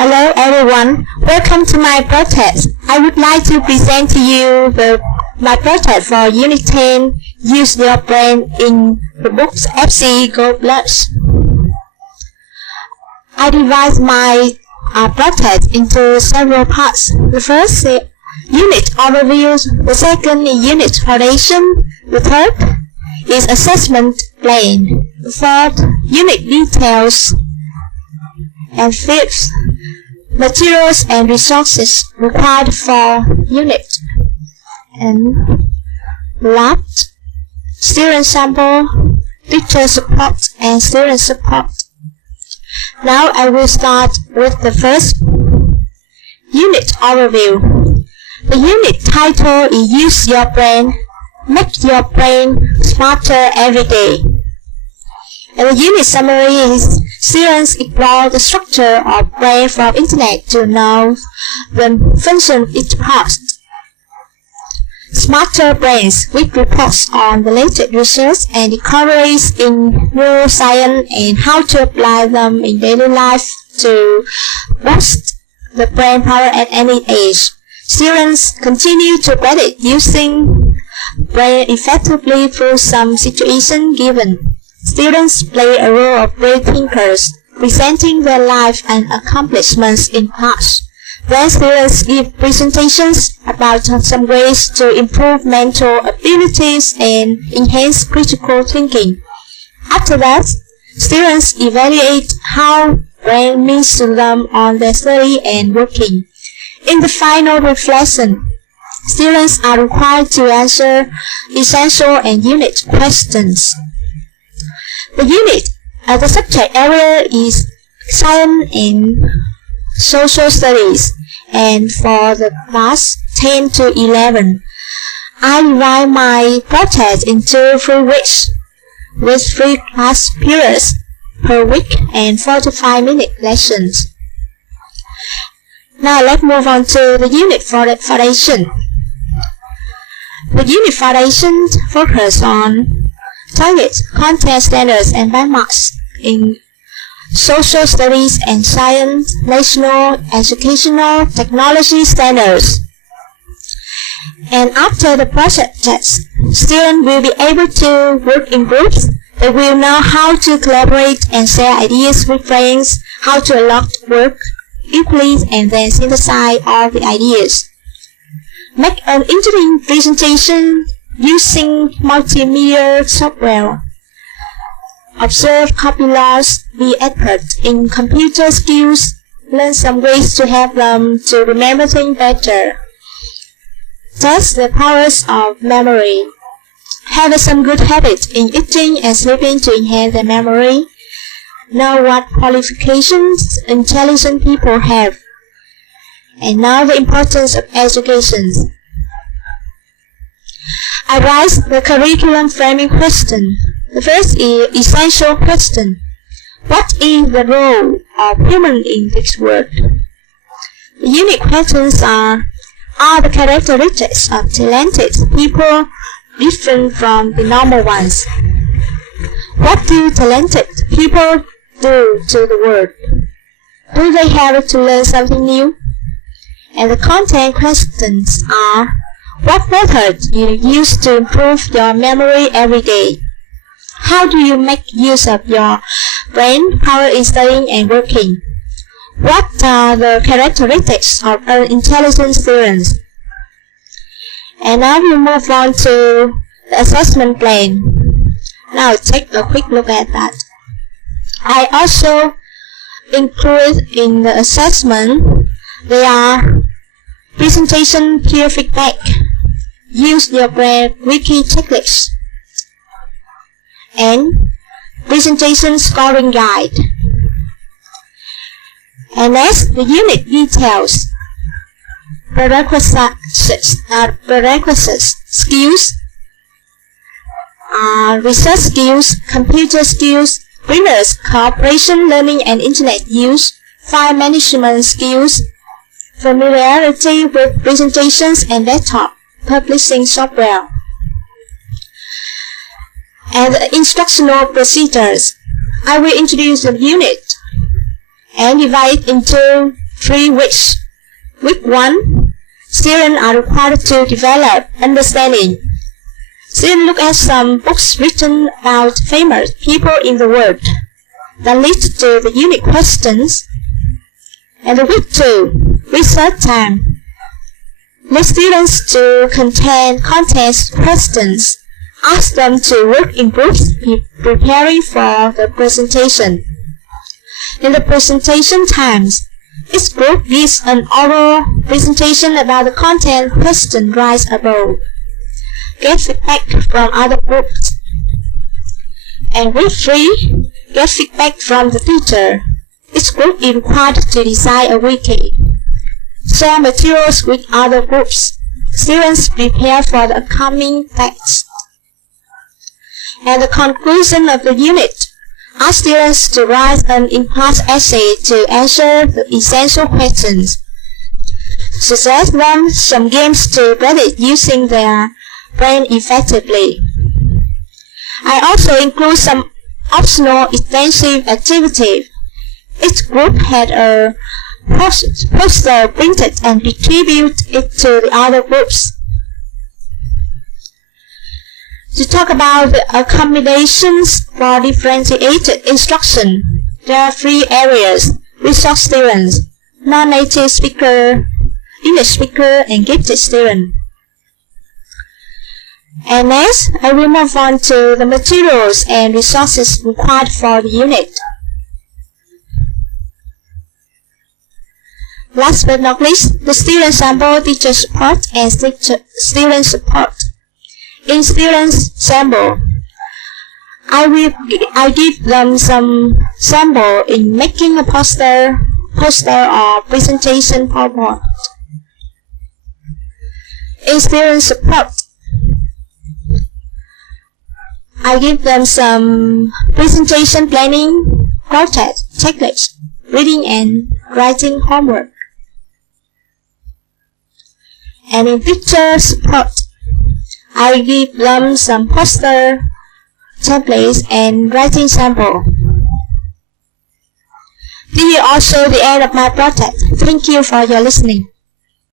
Hello everyone, welcome to my project. I would like to present to you my project for Unit 10, Use Your Brain in the books FC Go Plus. I divide my project into several parts. The first is Unit Overview, the second is Unit Foundation, the third is Assessment Plan, the fourth, Unit Details, and fifth, materials and resources required for unit. And last, student sample, teacher support, and student support. Now I will start with the first unit overview. The unit title is Use Your Brain, Make Your Brain Smarter Every Day. And the unit summary is students explore the structure of brain from internet to know the function of each part. Smarter brains, which reports on the latest research and discoveries in neuroscience and how to apply them in daily life to boost the brain power at any age. Students continue to practice using brain effectively through some situation given. Students play a role of brain thinkers, presenting their life and accomplishments in class. Then students give presentations about some ways to improve mental abilities and enhance critical thinking. After that, students evaluate how brain means to them on their study and working. In the final reflection, students are required to answer essential and unit questions. The subject area is science and social studies, and for the class 10 to 11, I divide my project into 3 weeks, with 3 class periods per week and 45-minute lessons. Now let's move on to the unit for the foundation. The unit foundation focuses on targets, content standards, and benchmarks in social studies and science, national, educational, technology standards. And after the project test, students will be able to work in groups. They will know how to collaborate and share ideas with friends, how to allot work equally, and then synthesize all the ideas. Make an interesting presentation using multimedia software. Observe copy laws, be expert in computer skills, learn some ways to help them to remember things better. Test the powers of memory. Have some good habits in eating and sleeping to enhance their memory. Know what qualifications intelligent people have. And now the importance of education. I raise the curriculum framing question. The first is essential question. What is the role of human in this world? The unique questions are the characteristics of talented people different from the normal ones? What do talented people do to the world? Do they have to learn something new? And the content questions are, what method you use to improve your memory every day? How do you make use of your brain power in studying and working? What are the characteristics of an intelligent student? And now we move on to the assessment plan. Now take a quick look at that. I also include in the assessment, there are presentation peer feedback, use your brain wiki checklist, and presentation scoring guide. And next, the unit details, prerequisites, skills, research skills, computer skills, printers, cooperation, learning and internet use, file management skills, familiarity with presentations and desktop publishing software. And the instructional procedures. I will introduce the unit and divide it into 3 weeks. Week 1, students are required to develop understanding. Students look at some books written about famous people in the world that lead to the unit questions. And the week 2, research time. Let students to contest questions. Ask them to work in groups preparing for the presentation. In the presentation times, each group gives an oral presentation about the content question raised above. Get feedback from other groups. And week 3, get feedback from the teacher. Each group is required to design a wiki. Share materials with other groups. Students prepare for the upcoming text. At the conclusion of the unit, ask students to write an in-class essay to answer the essential questions. Suggest them some games to practice using their brain effectively. I also include some optional intensive activities. Each group had a poster printed and distribute it to the other groups. To talk about the accommodations for differentiated instruction, there are 3 areas: resource students, non-native speaker, English speaker, and gifted students. And next, I will move on to the materials and resources required for the unit. Last but not least, the student sample, teacher support, and student support. In students sample, I give them some sample in making a poster or presentation PowerPoint. In student support, I give them some presentation planning, project, checklist, reading and writing homework. And in teacher support, I give them some poster, templates, and writing sample. This is also the end of my project. Thank you for your listening.